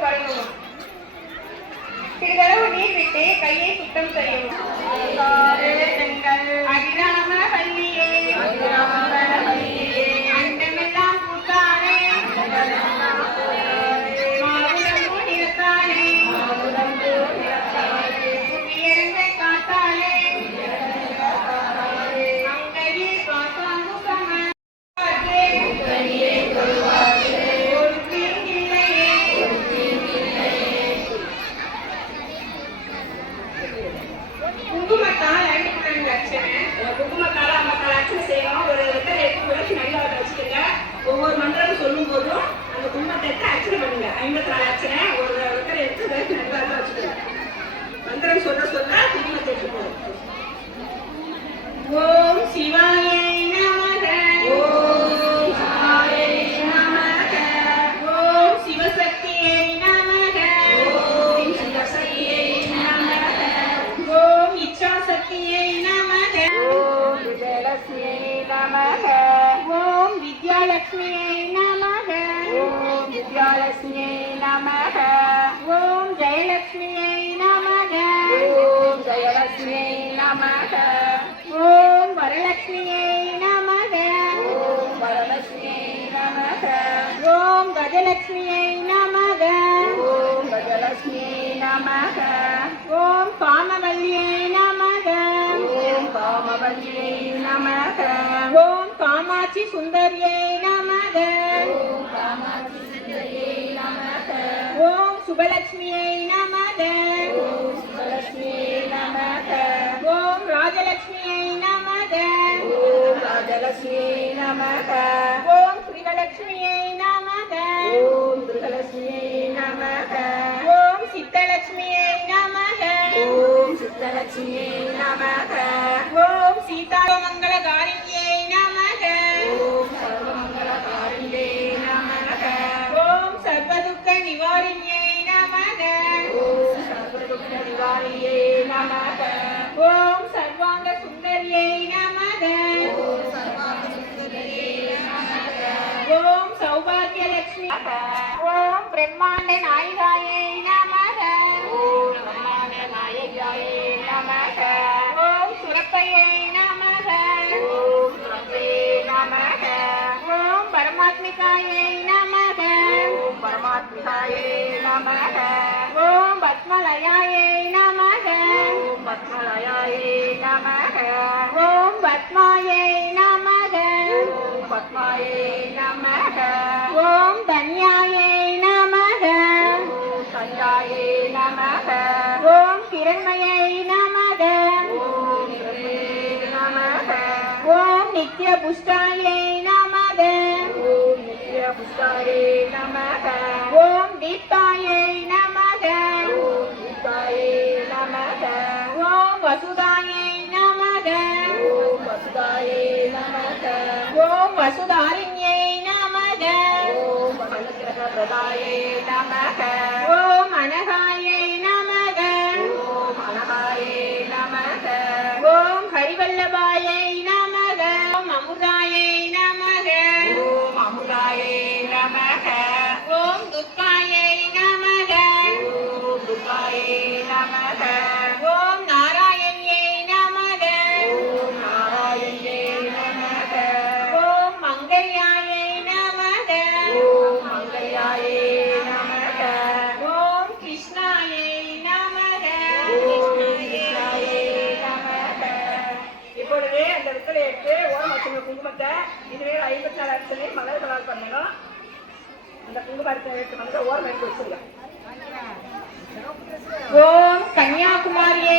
பரவும் சிறிதளவு விட்டு கையை சுத்தம் செய்ய வித்யாலட்சுமியை நமக ஓம் வித்யாலட்சுமியை நமக ஓம் ஜெயலட்சுமியை நமக ஓம் ஜெயலட்சுமியை நமக ஓம் வரலட்சுமியை நமக ஓம் வரலட்சுமியை நமக ஓம் கஜலட்சுமியை நமக ஓம் கஜலட்சுமியை நமக ஓம் காமவல்லியை நமக ஓம் காமவல்லியை நமக ஓம் காமாட்சி சுந்தரியை சுபலட்சுமியை நமத ஓம் ராஜலட்சுமியை நமத ஓம் ஸ்ரீவலட்சுமியை நமத ஓம் சித்தலட்சுமியை நமத ஓம் சித்தலட்சுமியை மணிகாயே நமக. ஓம் நம்மான நாயகியாயே நமக. ஓம் சுரப்பையே நமக ஓம் சுரப்பையே நமக ஓம் பரமாத்மிகாயே நமக. ஓம் பரமாத்மிகாயே நமக. ஓம் பத்மலயாயே நமக ஓம் நமக. புஷ்டாயே நமக. ஓம் நித்ய புஷ்டாயே நமக. ஓம் தீப்தாயே நமக. ஓம் தீப்தாயே நமக. ஓம் வசுதாயே நமக. ஓம் பிரதாய குங்குமத்தை இனிமேல் ஐம்பத்தி நாலு அரசுலையும் மலர்களால் பண்ணணும். அந்த குங்குமத்தை எடுத்து வந்து ஓரம் எடுத்து வச்சுருங்க ஓம் கன்னியாகுமாரியே